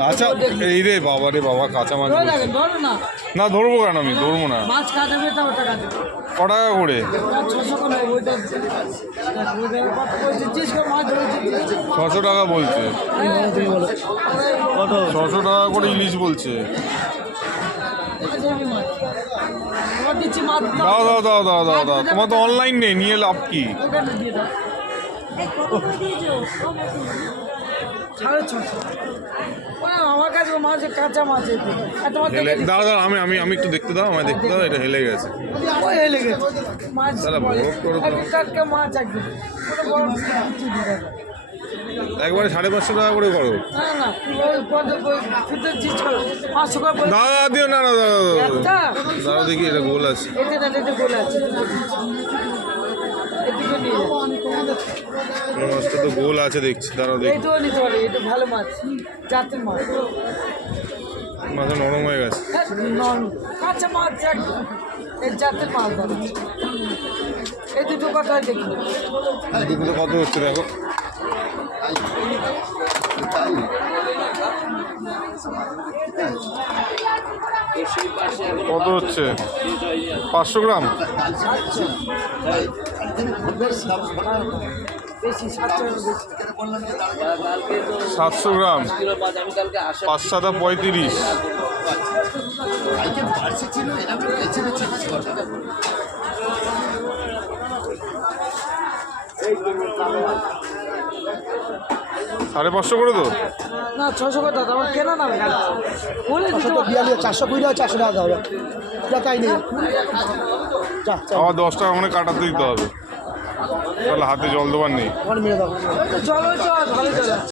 কাঁচা এই রে বাবা রে বাবা, কাঁচা মাছ না ধরবো কেন, আমি ধরবো না। ক টাকা করে? 600 টাকা বলছে। 600 টাকা করে ইলিশ বলছে। দাও দাও দাও দাও দাও দাও, তোমার তো অনলাইন নেই, নিয়ে লাভ কি? আমার কাছে মাছ কাঁচা মাছ। দাঁড়া দাঁড়া, আমি আমি আমি একটু দেখতে দাও, আমায় দেখতে দাও, এটা হেলে গেছে। হেলে গেছে মাছ, টাটকা মাছ একদম। একবারে 550 টাকা করে করো। দাদা দিও না, না দাদা দেখি, এটা গোল আছে। মাছটা তো গোল আছে দেখছি, দাঁড়াও দেখি। ভালো মাছ, জাতের মাছ। মাথা নরম হয়ে গেছে। কাঁচা মাছ এই জাতের মাছ ধরো। এই দুটো কথা দেখি, দুটো কত হচ্ছে দেখো। কত হচ্ছে? 500 গ্রাম। 700 গ্রাম, 5 7 35। সাড়ে 500 করে তো না, 600 করে দাদা, আমার কেনা না বলে 420 টাকা, 400 টাকা হবে। তাই নেই, আমার 10 টাকা মানে কাটাতে দিতে হবে, তাহলে হাতে জল দেওয়ার নেই। জল ভালো জল।